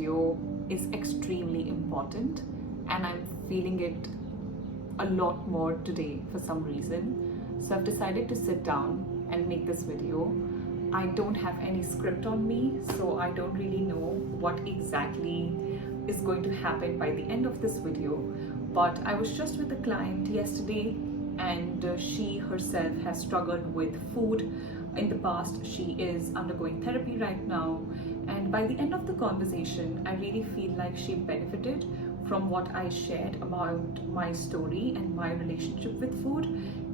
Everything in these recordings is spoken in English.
video is extremely important, and I'm feeling it a lot more today for some reason. So I've decided to sit down and make this video. I don't have any script on me, so I don't really know what exactly is going to happen by the end of this video. But I was just with a client yesterday, and she herself has struggled with food in the past. She is undergoing therapy right now, and by the end of the conversation, I really feel like she benefited from what I shared about my story and my relationship with food,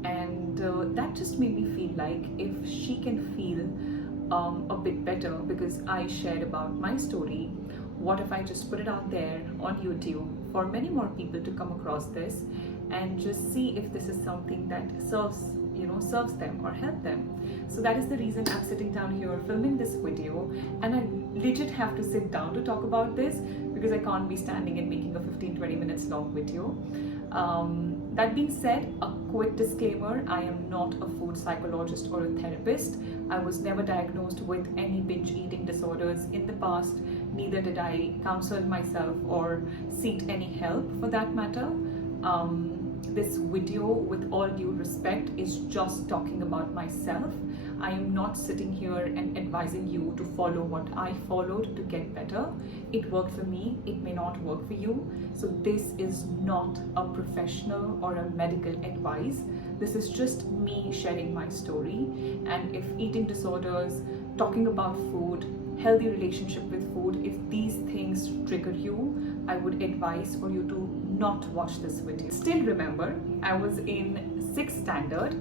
and that just made me feel like if she can feel a bit better because I shared about my story, what if I just put it out there on YouTube for many more people to come across this and just see if this is something that serves them or help them. So that is the reason I'm sitting down here filming this video, and I legit have to sit down to talk about this because I can't be standing and making a 15-20 minutes long video. That being said, a quick disclaimer: I am not a food psychologist or a therapist. I was never diagnosed with any binge eating disorders in the past, neither did I counsel myself or seek any help for that matter. This video, with all due respect, is just talking about myself. I am not sitting here and advising you to follow what I followed to get better. It worked for me, it may not work for you. So this is not a professional or a medical advice. This is just me sharing my story. And if eating disorders, talking about food, healthy relationship with food, if these things trigger you, I would advise for you to not watch this video. Still remember, I was in 6th standard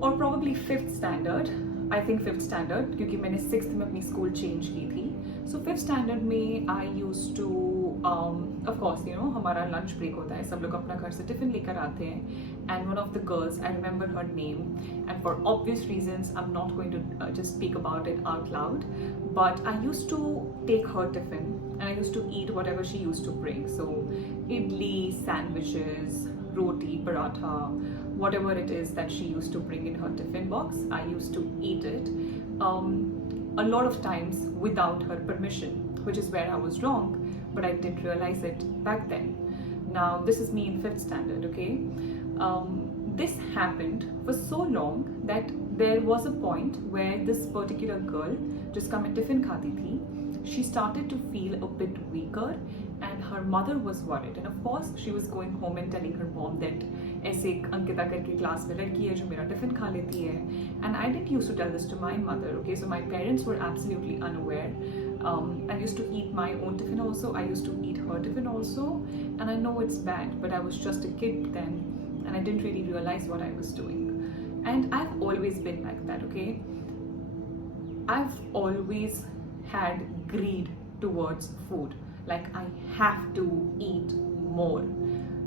or probably 5th standard. I think 5th standard, क्योंकि मैंने 6th में अपनी school change की थी. So 5th standard में I used to, of course, हमारा lunch break होता है, सब लोग अपना घर से टिफिन लेकर आते हैं. And one of the girls, I remember her name, and for obvious reasons, I'm not going to just speak about it out loud. But I used to take her tiffin, and I used to eat whatever she used to bring. So idli, sandwiches, roti, paratha, whatever it is that she used to bring in her tiffin box, I used to eat it. A lot of times without her permission, which is where I was wrong, but I didn't realize it back then. Now this is me in 5th standard, okay? This happened for so long that there was a point where this particular girl, जिसका मैं tiffin खाती थी, she started to feel a bit weaker, and her mother was worried. And of course, she was going home and telling her mom that ऐसे अंकिता करके class में लड़की है जो मेरा टिफिन खा लेती है. And I didn't used to tell this to my mother, okay? So my parents were absolutely unaware. I used to eat my own tiffin also. I used to eat her tiffin also. And I know it's bad, but I was just a kid then, and I didn't really realize what I was doing. And I've always been like that, okay? I've always had greed towards food. Like, I have to eat more.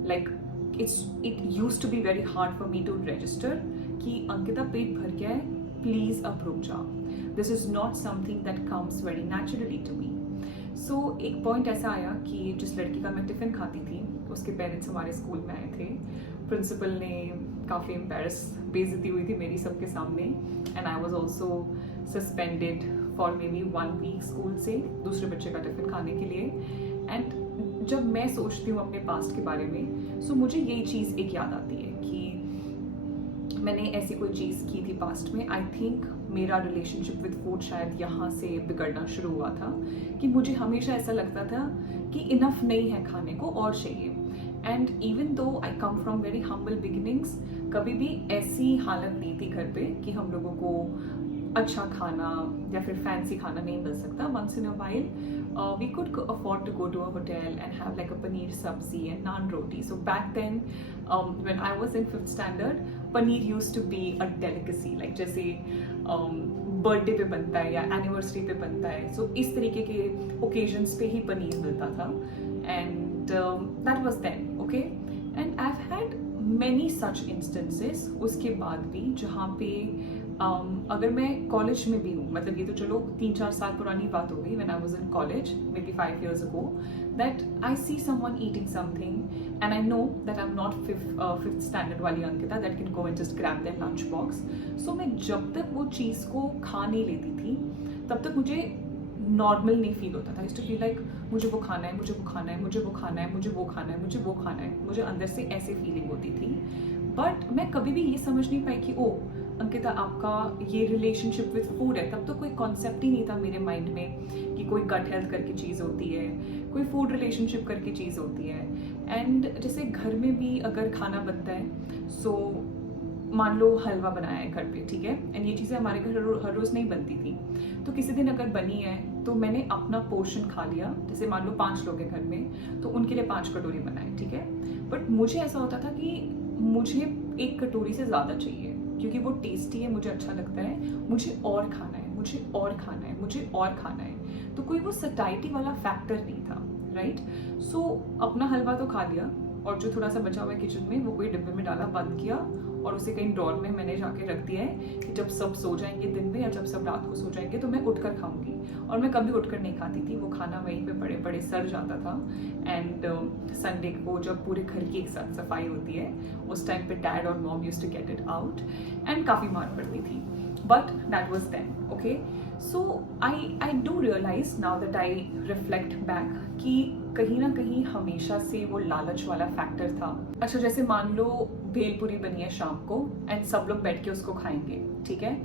Like, it used to be very hard for me to register कि अंकिता पेट भर गया है, please अब रुक जाओ. This is not something that comes very naturally to me. So एक point ऐसा आया कि जिस लड़की का मैं टिफिन खाती थी, उसके पेरेंट्स हमारे स्कूल में आए थे. प्रिंसिपल ने काफ़ी एम्बेरस, बेइज्जती हुई थी मेरी सबके सामने, and I was also suspended for maybe 1 week school से दूसरे बच्चे का टिफिन खाने के लिए. एंड जब मैं सोचती हूँ अपने पास्ट के बारे में, सो मुझे यही चीज़ एक याद आती है कि मैंने ऐसी कोई चीज़ की थी पास्ट में. आई थिंक मेरा रिलेशनशिप विद फूड शायद यहाँ से बिगड़ना शुरू हुआ था कि मुझे हमेशा ऐसा लगता था कि इनफ नहीं है खाने को और चाहिए. And even though I come from very humble beginnings, कभी भी ऐसी हालत नहीं थी घर पे कि हम लोगों को अच्छा खाना या फिर फैंसी खाना नहीं मिल सकता. Once in a while, we could afford to go to a hotel and have like a paneer sabzi and naan roti. So back then, when I was in 5th standard, paneer used to be a delicacy. Like जैसे birthday पे बनता है या anniversary पे बनता है. So इस तरीके के occasions पे ही पनीर मिलता था. And that was then, okay? And I've had many such instances उसके बाद भी जहाँ पे अगर मैं कॉलेज में भी हूँ, मतलब ये तो चलो 3-4 साल पुरानी बात हो गई, when I was in college, maybe 5 years ago, that I see someone eating something and I know that I'm not 5th standard वाली Ankita that can go and just grab their lunch box. So मैं जब तक वो चीज़ को खा नहीं लेती थी, तब तक मुझे नॉर्मल नहीं फील होता था. I used to feel like मुझे वो खाना है, मुझे वो खाना है, मुझे वो खाना है, मुझे वो खाना है, मुझे वो खाना है. मुझे अंदर से ऐसी फीलिंग होती थी. बट मैं कभी भी ये समझ नहीं पाई कि ओ अंकिता आपका ये रिलेशनशिप विद फूड है. तब तो कोई कॉन्सेप्ट ही नहीं था मेरे माइंड में कि कोई गट हेल्थ करके चीज़ होती है, कोई फूड रिलेशनशिप करके चीज़ होती है. एंड जैसे घर में भी अगर खाना बनता है, सो मान लो हलवा बनाया है घर पे, ठीक है, एंड ये चीज़ें हमारे घर हर रोज़ नहीं बनती थी. तो किसी दिन अगर बनी है तो मैंने अपना पोर्शन खा लिया. जैसे मान लो 5 लोग हैं घर में, तो उनके लिए 5 कटोरी बनाए, ठीक है. बट मुझे ऐसा होता था कि मुझे 1 कटोरी से ज़्यादा चाहिए, क्योंकि वो टेस्टी है, मुझे अच्छा लगता है, मुझे और खाना है, मुझे और खाना है, मुझे और खाना है. तो कोई वो सटाइटी वाला फैक्टर नहीं था, राइट. सो अपना हलवा तो खा लिया, और जो थोड़ा सा बचा हुआ है किचन में वो कोई डिब्बे में डाला, बंद किया, और उसे कहीं ड्रॉर में मैंने जाके रख दिया है कि जब सब सो जाएंगे दिन में या जब सब रात को सो जाएंगे तो मैं उठकर खाऊंगी. और मैं कभी उठकर नहीं खाती थी, वो खाना वहीं पे पड़े पड़े सड़ जाता था. एंड संडे को जब पूरे घर की एक साथ सफाई होती है, उस टाइम पे डैड और mom used to get it out, and काफ़ी मार पड़ती थी. But that was then, okay. So I do realize now that I reflect back कि कहीं ना कहीं हमेशा से वो लालच वाला फैक्टर था. अच्छा, जैसे मान लो भेलपुरी बनी है शाम को एंड सब लोग बैठ के उसको खाएंगे, ठीक है.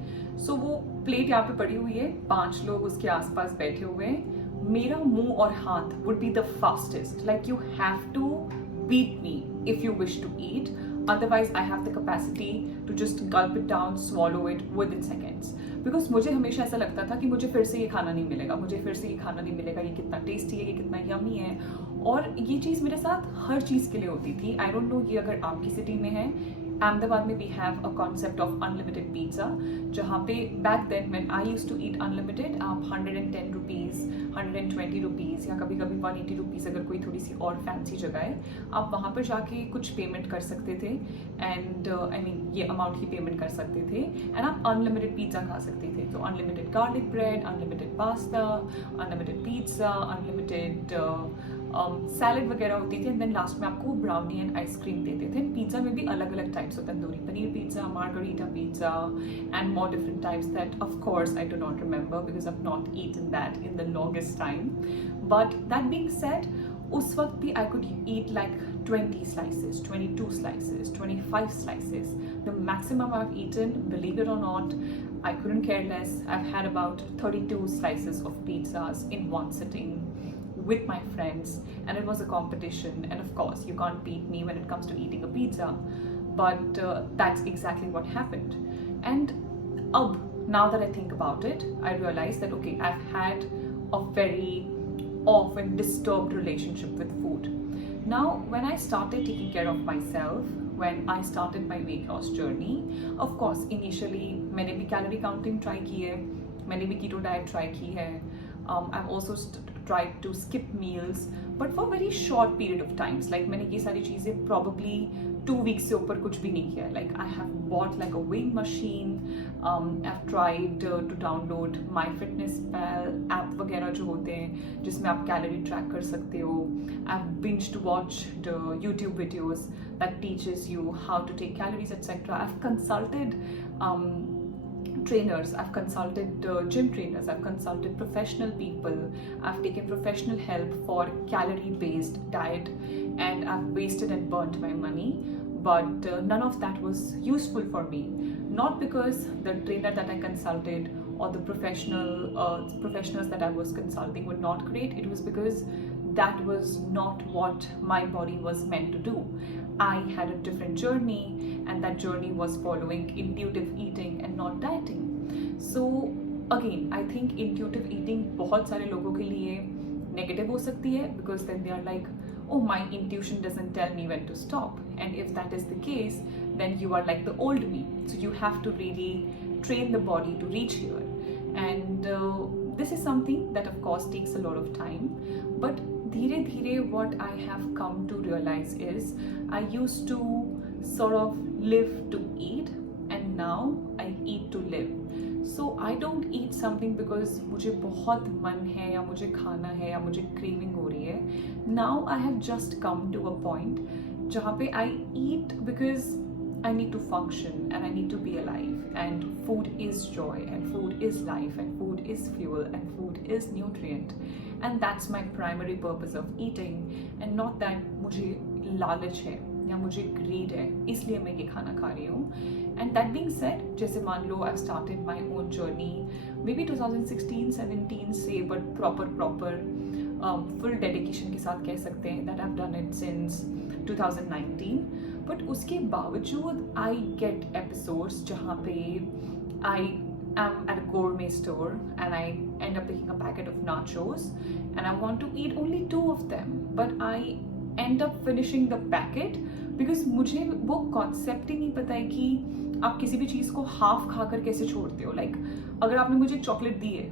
सो वो प्लेट यहाँ पे पड़ी हुई है, 5 लोग उसके आसपास बैठे हुए हैं. मेरा मुंह और हाथ would be the fastest, like you have to beat me if you wish to eat. Otherwise, I have the capacity to just gulp it down, swallow it within seconds. Because मुझे हमेशा ऐसा लगता था कि मुझे फिर से ये खाना नहीं मिलेगा, मुझे फिर से ये खाना नहीं मिलेगा, ये कितना टेस्टी है, ये कितना यमी है. और ये चीज़ मेरे साथ हर चीज़ के लिए होती थी. आई डोंट नो ये अगर आपकी सिटी में है. अहमदाबाद में we have a concept of unlimited pizza, जहाँ पे back then when I used to eat unlimited, आप 110 रुपीज़, 120 रुपीज़ या कभी कभी 180 रुपीज़, अगर कोई थोड़ी सी और फैंसी जगह है, आप वहाँ पर जाके कुछ पेमेंट कर सकते थे. एंड आई मीन ये अमाउंट की पेमेंट कर सकते थे, एंड आप अनलिमिटेड पिज्ज़ा खा सकते थे. तो unlimited garlic bread, unlimited pasta, unlimited pizza, unlimited salad वगैरह होती थी. एंड देन लास्ट में आपको ब्राउनी एंड आइसक्रीम देते थे. पिज्ज़ा में भी अलग अलग टाइप्स होते हैं, tandoori paneer pizza, margherita pizza, and more different types that of course I do not remember because I have not eaten that in the longest time. But that being said, उस वक्त भी I could eat like 20 slices, 22 slices, 25 slices. The maximum I've eaten, believe it or not, I couldn't care less. I've had about 32 slices of pizzas in one sitting with my friends, and it was a competition. And of course, you can't beat me when it comes to eating a pizza. But that's exactly what happened. And now that I think about it, I realize that okay, I've had a very often disturbed relationship with food. Now, when I started taking care of myself, when I started my weight loss journey, of course, initially मैंने भी calorie counting try की है, मैंने भी keto diet try की है. I've also tried to skip meals, but for very short period of times. Like मैंने ये सारी चीज़ें probably 2 weeks से ऊपर कुछ भी नहीं किया. Like I have bought like a weighing machine. I've tried to download MyFitnessPal app वगैरह जो होते हैं जिसमें आप कैलोरी ट्रैक कर सकते हो. I've binged watched YouTube videos that teaches you how to take calories, etc. I've consulted trainers, I've consulted gym trainers, I've consulted professional people, I've taken professional help for calorie based diet, and I've wasted and burnt my money. But none of that was useful for me. Not because the trainer that I consulted or the professionals that I was consulting were not great. It was because that was not what my body was meant to do. I had a different journey, and that journey was following intuitive eating and not dieting. So again, I think intuitive eating बहुत सारे लोगों के लिए negative हो सकती है, because then they are like, oh, my intuition doesn't tell me when to stop. And if that is the case, then you are like the old me. So you have to really train the body to reach here. And this is something that of course takes a lot of time. But धीरे धीरे what I have come to realize is I used to sort of live to eat, and now I eat to live. So I don't eat something because मुझे बहुत मन है या मुझे खाना है या मुझे क्रेविंग हो रही है. Now I have just come to a point जहाँ पे I eat because I need to function and I need to be alive, and food is joy and food is life and food is fuel and food is nutrient, and that's my primary purpose of eating, and not that मुझे लालच है या मुझे greed है इसलिए मैं ये खाना खा रही हूँ. And that being said, जैसे मान लो I've started my own journey maybe 2016-17 से, but proper full dedication के साथ कह सकते हैं that I've done it since 2019. But उसके बावजूद I get episodes जहाँ पे I am at a gourmet store and I end up picking a packet of nachos and I want to eat only 2 of them, but I end up finishing the packet because मुझे वो concept ही नहीं पता है कि आप किसी भी चीज़ को half खाकर कैसे छोड़ते हो. Like अगर आपने मुझे चॉकलेट दी है,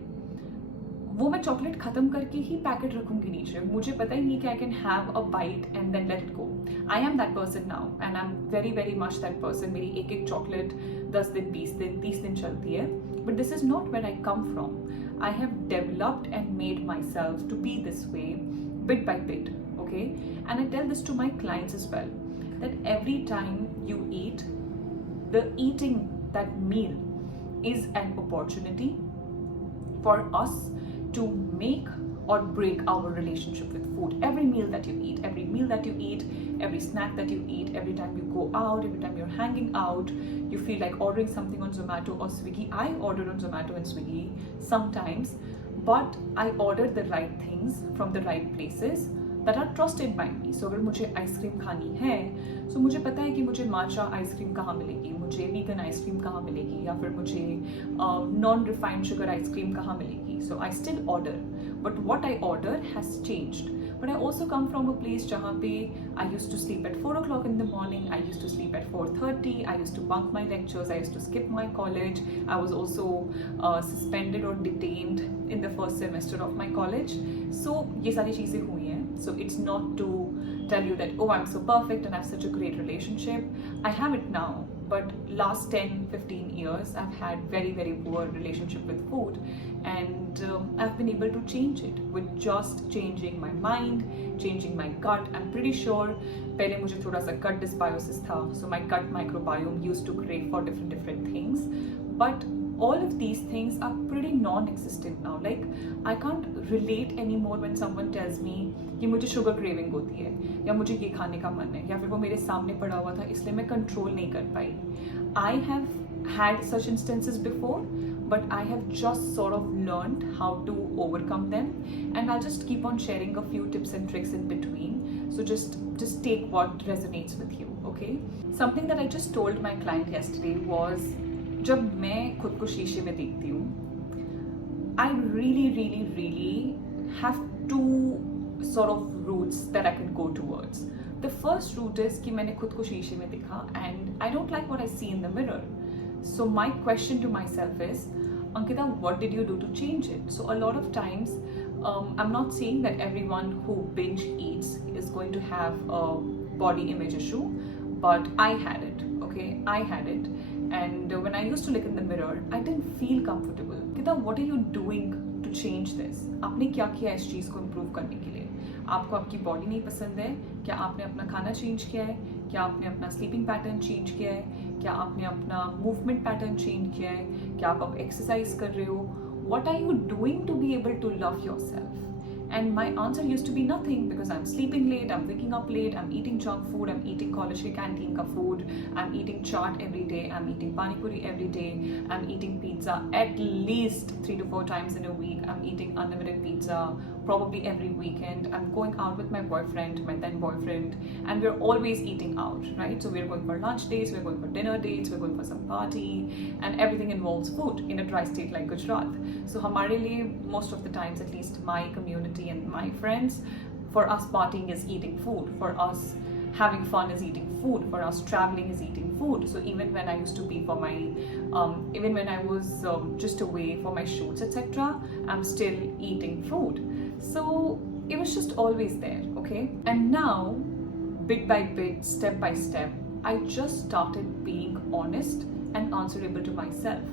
वो मैं चॉकलेट खत्म करके ही पैकेट रखूंगी नीचे. मुझे पता ही नहीं कि I can have a bite and then let it go. I am that person now and I am very very much that person. मेरी एक चॉकलेट 10 दिन 20 दिन 30 दिन चलती है. But this is not where I come from. I have developed and made myself to be this way bit by bit, okay? And I tell this to my clients as well, that every time you eat, the eating that meal is an opportunity for us to make or break our relationship with food. Every meal that you eat, every snack that you eat, every time you go out, every time you're hanging out, you feel like ordering something on Zomato or Swiggy. I order on Zomato and Swiggy sometimes, but I order the right things from the right places that are trusted by me. So अगर मुझे ice cream खानी है, so मुझे पता है कि मुझे माचा ice cream कहाँ मिलेगी, मुझे वीगन आइसक्रीम कहाँ मिलेगी, या फिर मुझे नॉन रिफाइंड शुगर आइसक्रीम कहाँ मिलेगी. So I still order, but what I order has changed. But I also come from a place जहाँ पे I used to sleep at 4 o'clock in the morning, I used to sleep at 4:30, I used to bunk my lectures, I used to skip my college. I was also suspended or detained in the first semester of my college. So ये सारी चीज़ें हुई हैं. So it's not to tell you that, oh, I'm so perfect and I have such a great relationship. I have it now, but last 10-15 years I've had very very poor relationship with food, and I've been able to change it with just changing my mind, changing my gut. I'm pretty sure पहले मुझे थोड़ा सा gut dysbiosis था, so my gut microbiome used to crave for different things, but all of these things are pretty non-existent now. Like I can't relate anymore when someone tells me कि मुझे sugar craving होती है या मुझे ये खाने का मन है या फिर वो मेरे सामने पड़ा हुआ था इसलिए मैं कंट्रोल नहीं कर पाई. I have had such instances before, but I have just sort of learned how to overcome them, and I'll just keep on sharing a few tips and tricks in between. So just take what resonates with you, okay? Something that I just told my client yesterday was, जब मैं खुद को शीशे में देखती हूँ, I really have two sort of routes that I can go towards. The first route is कि मैंने खुद को शीशे में देखा and I don't like what I see in the mirror. So my question to myself is, Ankita, what did you do to change it? So a lot of times, I'm not saying that everyone who binge eats is going to have a body image issue, but I had it, okay? I had it. And when I used to look in the mirror, I didn't feel comfortable. Ankita, what are you doing to change this? आपने क्या किया इस चीज़ को improve करने के लिए? आपको आपकी बॉडी नहीं पसंद है? क्या आपने अपना खाना चेंज किया है? क्या आपने अपना स्लीपिंग पैटर्न चेंज किया है? क्या आपने अपना मूवमेंट पैटर्न चेंज किया है? क्या आप अब एक्सरसाइज कर रहे हो? What are you doing to be able to love yourself? And my answer used to be nothing, because I'm sleeping late, I'm waking up late, I'm eating junk food, I'm eating college ke canteen ka food, I'm eating chaat every day, I'm eating pani puri every day, I'm eating pizza at least 3 to 4 times in a week, I'm eating unlimited pizza probably every weekend, I'm going out with my boyfriend, my then boyfriend, and we're always eating out, right? So we're going for lunch dates, we're going for dinner dates, we're going for some party, and everything involves food in a dry state like Gujarat. So hamare liye, most of the times, at least my community and my friends, for us partying is eating food, for us having fun is eating food, for us traveling is eating food. So even when I used to be for my even when I was just away for my shoots, etc., I'm still eating food. So it was just always there, okay? And now, bit by bit, step by step, I just started being honest and answerable to myself.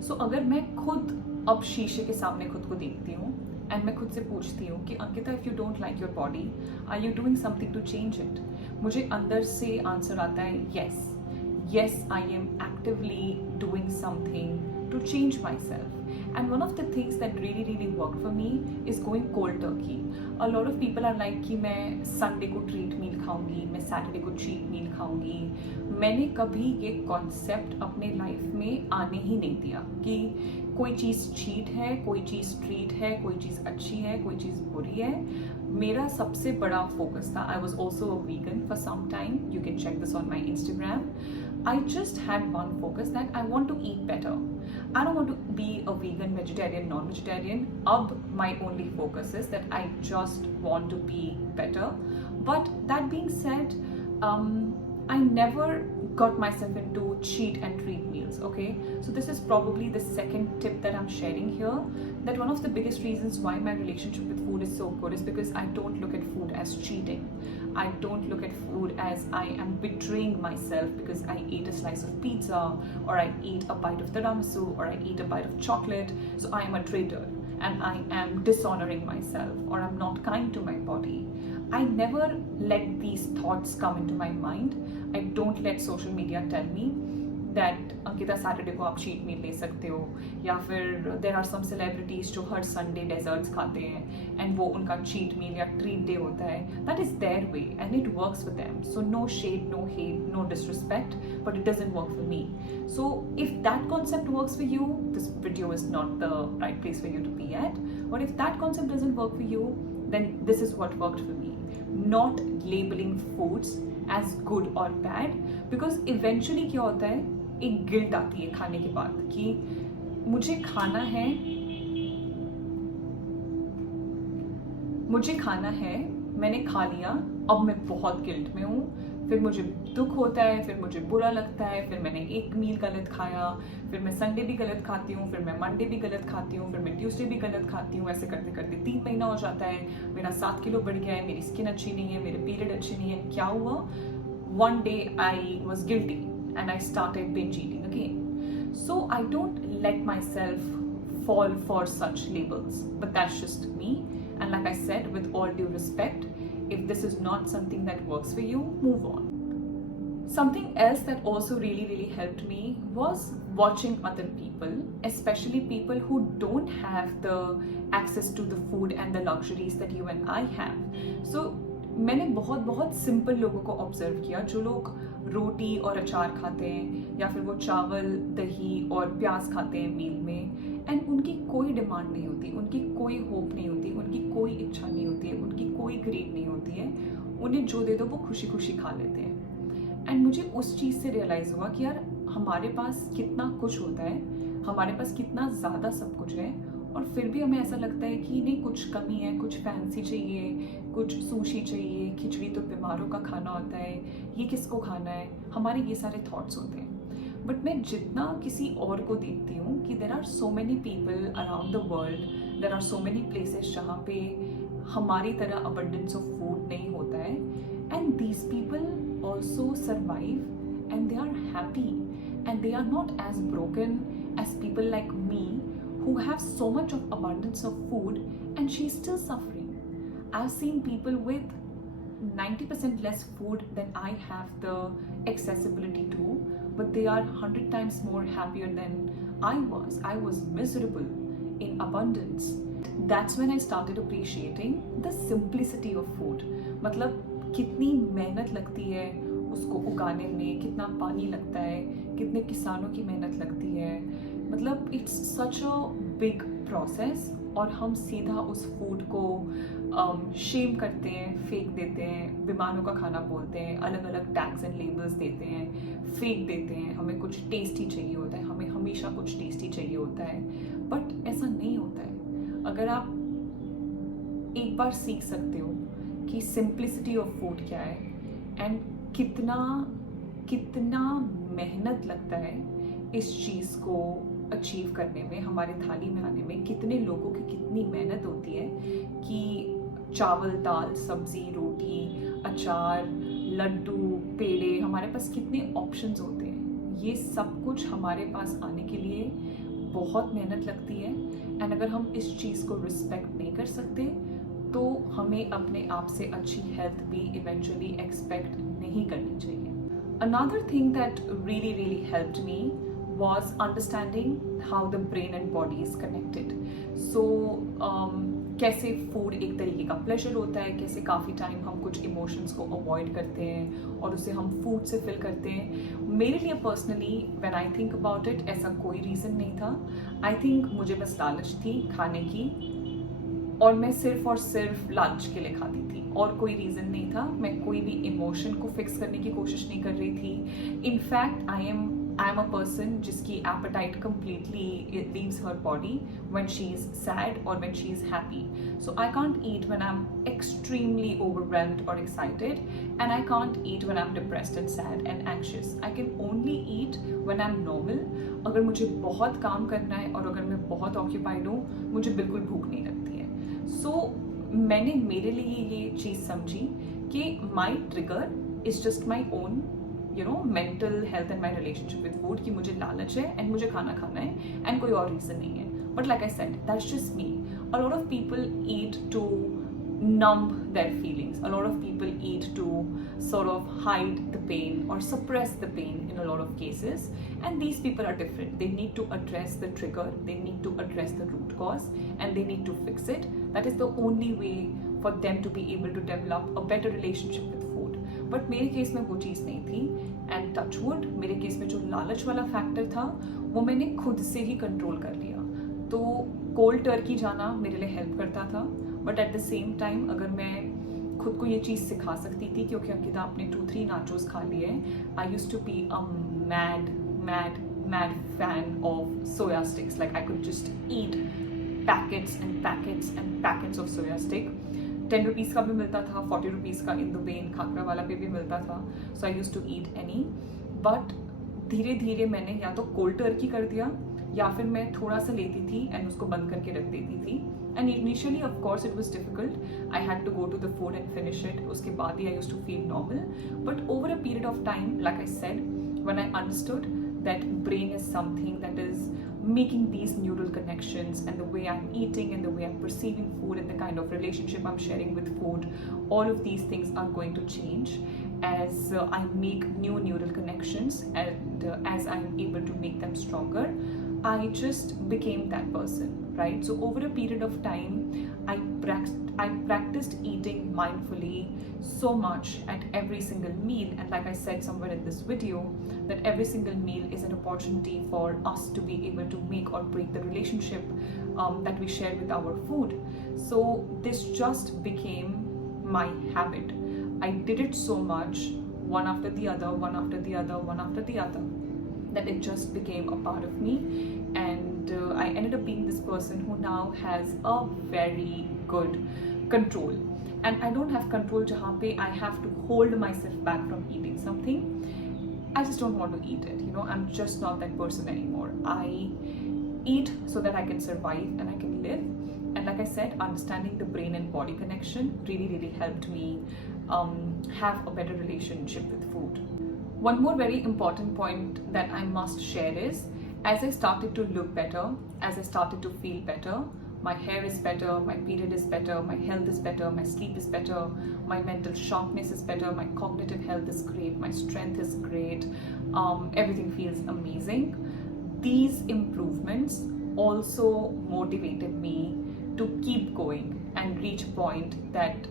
So अगर मैं खुद अब शीशे के सामने खुद को देखती हूँ and मैं खुद से पूछती हूँ कि Ankita, if you don't like your body, are you doing something to change it? मुझे अंदर से आंसर आता है yes. yes, I am actively doing something to change myself. And one of the things that really worked for me is going cold turkey. A lot of people are like कि मैं Sunday को treat मील खाऊंगी, मैं Saturday को cheat meal खाऊंगी. मैंने कभी ये कॉन्सेप्ट अपने लाइफ में आने ही नहीं दिया कि कोई चीज़ चीट है, कोई चीज़ ट्रीट है, कोई चीज़ अच्छी है, कोई चीज़ बुरी है. मेरा सबसे बड़ा फोकस था, I was also a vegan for some time, you can check this on my Instagram. I just had one focus that I want to eat better. I don't want to be a vegan, vegetarian, non-vegetarian. Ab my only focus is that I just want to be better. But that being said, I never got myself into cheat and treat meals, okay? So this is probably the second tip that I'm sharing here, that one of the biggest reasons why my relationship with food is so good is because I don't look at food as cheating. I don't look at food as I am betraying myself because I ate a slice of pizza, or I ate a bite of tiramisu, or I ate a bite of chocolate. So I am a traitor and I am dishonoring myself, or I'm not kind to my body. I never let these thoughts come into my mind. I don't let social media tell me that Ankita Saturday को आप cheat meal ले सकते हो, या फिर there are some celebrities जो हर Sunday desserts खाते हैं एंड वो उनका चीट मील या ट्रीट डे होता है. That is their way and it works for them. So no shade, no hate, no disrespect, but it doesn't work for me. So if that concept works for you, this video is not the right place for you to be at. But if that concept doesn't work for you, then this is what worked for me. Not labeling foods as good or bad, because eventually क्या होता है, एक guilt आती है खाने के बाद कि मुझे खाना है, मैंने खा लिया, अब मैं बहुत गिल्ट में हूँ, फिर मुझे दुख होता है, फिर मुझे बुरा लगता है, फिर मैंने एक मील गलत खाया, फिर मैं संडे भी गलत खाती हूँ, फिर मैं मंडे भी गलत खाती हूँ, फिर मैं ट्यूसडे भी गलत खाती हूँ. ऐसे करते करते 3 महीना हो जाता है, मेरा 7 किलो बढ़ गया है, मेरी स्किन अच्छी नहीं है, मेरे पीरियड अच्छे नहीं है. क्या हुआ? One day I was guilty and I started binge eating again. So I don't let myself fall for such labels, but that's just me. And like I said, with all due respect, if this is not something that works for you, move on. Something else that also really helped me was watching other people, especially people who don't have the access to the food and the luxuries that you and I have. So मैंने बहुत simple लोगों को observe किया, जो लोग रोटी और अचार खाते हैं, या फिर वो चावल, दही और प्याज खाते हैं मील में, एंड उनकी कोई डिमांड नहीं होती, उनकी कोई होप नहीं होती, उनकी कोई इच्छा नहीं होती है, उनकी कोई ग्रीड नहीं होती है. उन्हें जो दे दो वो खुशी खा लेते हैं. एंड मुझे उस चीज़ से रियलाइज़ हुआ कि यार हमारे पास कितना कुछ होता है, हमारे पास कितना ज़्यादा सब कुछ है, और फिर भी हमें ऐसा लगता है कि नहीं, कुछ कमी है, कुछ फैंसी चाहिए, कुछ सुशी चाहिए, खिचड़ी तो बीमारों का खाना होता है, ये किसको खाना है, हमारे ये सारे थॉट्स होते हैं. बट मैं जितना किसी और को देखती हूँ कि there are so many people around the world, there are so many places जहाँ पे हमारी तरह अबंडेंस ऑफ फूड नहीं होता है, and these people also survive and they are happy and they are not as broken as people like me who have so much of abundance of food and she's still suffering. I've seen people with 90% less food than I have the accessibility to, but they are 100 times more happier than I was. I was miserable in abundance. That's when I started appreciating the simplicity of food. मतलब कितनी मेहनत लगती है उसको उगाने में, कितना पानी लगता है, कितने किसानों की मेहनत लगती है, मतलब it's such a big process, और हम सीधा उस फूड को शेम करते हैं, फेंक देते हैं, बीमारों का खाना बोलते हैं, अलग अलग टैग्स एंड लेबल्स देते हैं, फेंक देते हैं. हमें कुछ टेस्टी चाहिए होता है, हमें हमेशा कुछ टेस्टी चाहिए होता है, बट ऐसा नहीं होता है. अगर आप एक बार सीख सकते हो कि सिंप्लिसिटी ऑफ फूड क्या है एंड कितना मेहनत लगता है इस चीज़ को अचीव करने में, हमारे थाली में आने में, कितने लोगों की कितनी मेहनत होती है कि चावल, दाल, सब्जी, रोटी, अचार, लड्डू, पेड़े, हमारे पास कितने ऑप्शंस होते हैं. ये सब कुछ हमारे पास आने के लिए बहुत मेहनत लगती है, एंड अगर हम इस चीज़ को रिस्पेक्ट नहीं कर सकते तो हमें अपने आप से अच्छी हेल्थ भी इवेंचुअली एक्सपेक्ट नहीं करनी चाहिए. Another thing that really helped me was understanding how the brain and body is connected. So कैसे फूड एक तरीके का प्लेजर होता है, कैसे काफ़ी टाइम हम कुछ इमोशंस को अवॉइड करते हैं और उसे हम फूड से फिल करते हैं. मेरे लिए personally when I think about it, ऐसा कोई रीज़न नहीं था. आई थिंक मुझे बस लालच थी खाने की, और मैं सिर्फ और सिर्फ लंच के लिए खाती थी, और कोई रीज़न नहीं था. मैं कोई भी इमोशन को फिक्स करने की कोशिश नहीं कर रही थी. In fact I am a person जिसकी appetite completely it leaves her body when she is sad or when she is happy. So I can't eat when I'm extremely overwhelmed or excited, and I can't eat when I'm depressed and sad and anxious. I can only eat when I'm normal. अगर मुझे बहुत काम करना है और अगर मैं बहुत occupied हूँ, मुझे बिल्कुल भूख नहीं लगती है. So मैंने मेरे लिए ये चीज़ समझी कि my trigger is just my own mental health and my relationship with food, कि मुझे लालच है and मुझे खाना खाना है and कोई और reason नहीं है. But like I said, that's just me. A lot of people eat to numb their feelings. A lot of people eat to sort of hide the pain or suppress the pain in a lot of cases, and these people are different. They need to address the trigger, they need to address the root cause, and they need to fix it. That is the only way for them to be able to develop a better relationship with food. But मेरे case में वो चीज़ नहीं थी, and touchwood मेरे case में जो लालच वाला फैक्टर था वो मैंने खुद से ही कंट्रोल कर लिया. तो कोल्ड टर्की जाना मेरे लिए हेल्प करता था, but at the same time अगर मैं खुद को ये चीज़ सिखा सकती थी, क्योंकि अंकिता आपने 2-3 नाचोस खा लिए, I used to be a mad fan of soya sticks. Like I could just eat packets of soya stick. 10 rupees का भी मिलता था, 40 रुपीज़ का इन दुबेन खाकरा वाला पे भी मिलता था. So I use to eat any. But धीरे धीरे मैंने या तो कोल्ड टर्की कर दिया, या फिर मैं थोड़ा सा लेती थी एंड उसको बंद करके रख देती थी. And initially of course it was difficult. I had to go to the food and finish it. उसके बाद ही I use to feel normal. But over a period of time, like I said, when I understood that brain is something that is making these neural connections, and the way I'm eating and the way I'm perceiving food and the kind of relationship I'm sharing with food, all of these things are going to change as I make new neural connections, and as I'm able to make them stronger. I just became that person, right? So over a period of time, I practiced eating mindfully so much at every single meal, and like I said somewhere in this video, that every single meal is an opportunity for us to be able to make or break the relationship that we share with our food. So this just became my habit. I did it so much, one after the other, that it just became a part of me, and I ended up being this person who now has a very good control. And I don't have control jahan pe I have to hold myself back from eating something. I just don't want to eat it, I'm just not that person anymore. I eat so that I can survive and I can live. And like I said, understanding the brain and body connection really helped me have a better relationship with food. One more very important point that I must share is, as I started to look better, as I started to feel better, my hair is better, my period is better, my health is better, my sleep is better, my mental sharpness is better, my cognitive health is great, my strength is great, everything feels amazing. These improvements also motivated me to keep going and reach a point that,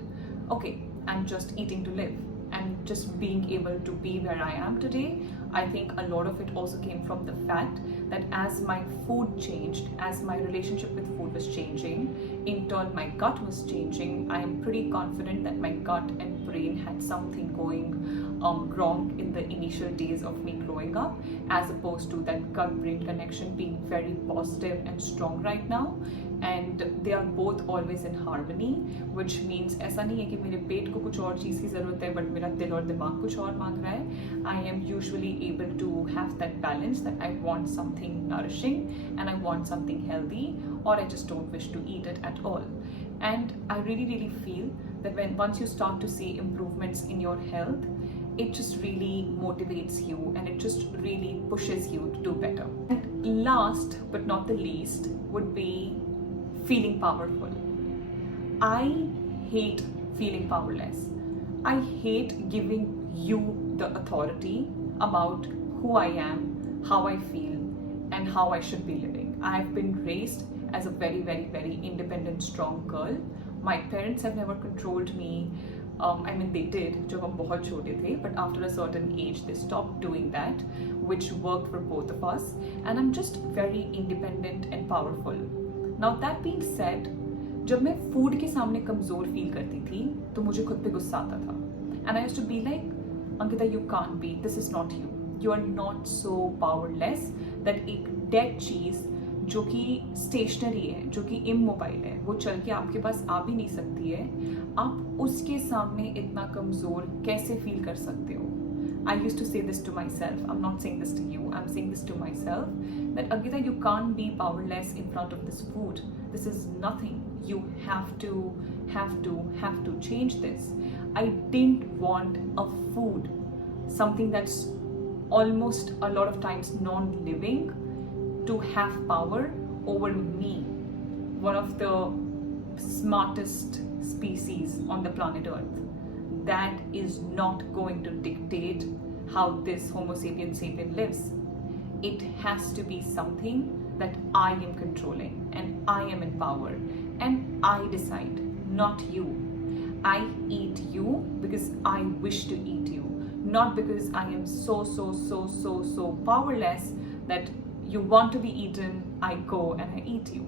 okay, I'm just eating to live. And just being able to be where I am today, I think a lot of it also came from the fact that as my food changed, as my relationship with food was changing, in turn my gut was changing. I am pretty confident that my gut and brain had something going wrong in the initial days of me growing up, as opposed to that gut-brain connection being very positive and strong right now. And they are both always in harmony, which means ऐसा नहीं है कि मेरे पेट को कुछ और चीज़ की ज़रूरत है बट मेरा दिल और दिमाग कुछ और मांग रहा है. I am usually able to have that balance, that I want something nourishing and I want something healthy, or I just don't wish to eat it at all. And I really feel that once you start to see improvements in your health, it just really motivates you and it just really pushes you to do better. And last but not the least would be feeling powerful. I hate feeling powerless. I hate giving you the authority about who I am, how I feel, and how I should be living. I've been raised as a very, very, very independent, strong girl. My parents have never controlled me. They did जब हम बहुत छोटे थे, but after a certain age they stopped doing that, which worked for both of us, and I'm just very independent and powerful. Now that being said, जब मैं food के सामने कमज़ोर फील करती थी तो मुझे खुद पे गुस्सा आता था, and I used to be like, Ankita, you can't be, this is not you. You are not so powerless that एक dead चीज़ जो कि स्टेशनरी है, जो कि इमोबाइल है, वो चल के आपके पास आ भी नहीं सकती है, आप उसके सामने इतना कमज़ोर कैसे फील कर सकते हो? I used to say this to myself. I'm not saying this to you. I'm saying this to myself. That Ankita, you can't be powerless in front of this food. This is nothing. You have to change this. I didn't want a food, something that's almost a lot of times non-living, to have power over me, one of the smartest species on the planet Earth. That is not going to dictate how this Homo sapiens sapien lives. It has to be something that I am controlling and I am in power and I decide, not you. I eat you because I wish to eat you, not because I am so powerless that you want to be eaten, I go and I eat you.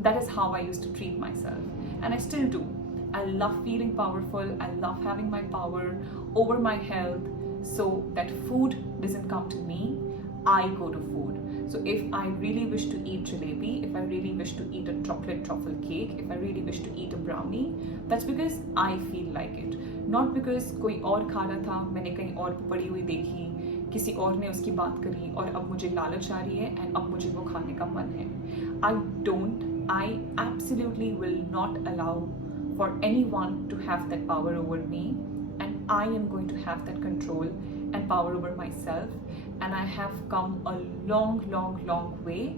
That is how I used to treat myself, and I still do. I love feeling powerful. I love having my power over my health, so that food doesn't come to me, I go to food. So if I really wish to eat jalebi, if I really wish to eat a chocolate truffle cake, if I really wish to eat a brownie, that's because I feel like it, not because कोई और खा रहा था, मैंने कहीं और पड़ी हुई देखी, किसी और ने उसकी बात करी और अब मुझे लालच आ रही है and अब मुझे वो खाने का मन है. I absolutely will not allow for anyone to have that power over me, and I am going to have that control and power over myself. And I have come a long way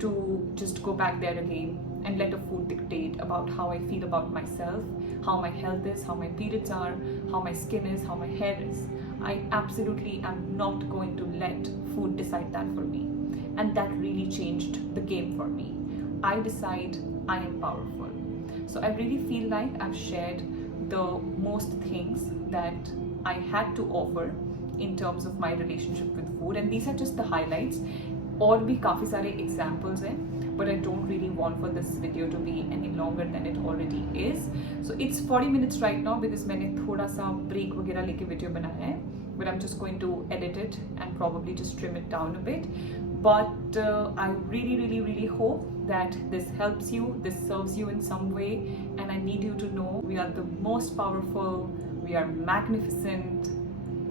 to just go back there again and let a food dictate about how I feel about myself, how my health is, how my periods are, how my skin is, how my hair is. I absolutely am not going to let food decide that for me. And that really changed the game for me. I decide, I am powerful. So I really feel like I've shared the most things that I had to offer in terms of my relationship with food, and these are just the highlights. और भी काफ़ी सारे examples हैं, but I don't really want for this video to be any longer than it already is. So it's 40 minutes right now because मैंने थोड़ा सा break वगैरह लेके video बनाया है, but I'm just going to edit it and probably just trim it down a bit. But I really hope that this helps you, this serves you in some way, and I need you to know we are the most powerful, we are magnificent,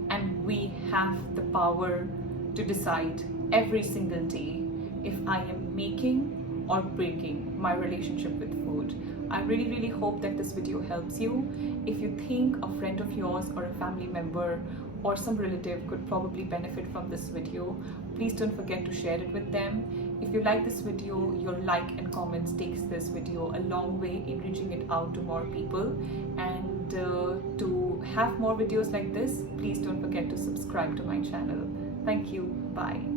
and we have the power to decide every single day if I am making or breaking my relationship with food. I really hope that this video helps you. If you think a friend of yours or a family member or some relative could probably benefit from this video, please don't forget to share it with them. If you like this video, your like and comments takes this video a long way in reaching it out to more people. And to have more videos like this, please don't forget to subscribe to my channel. Thank you. Bye.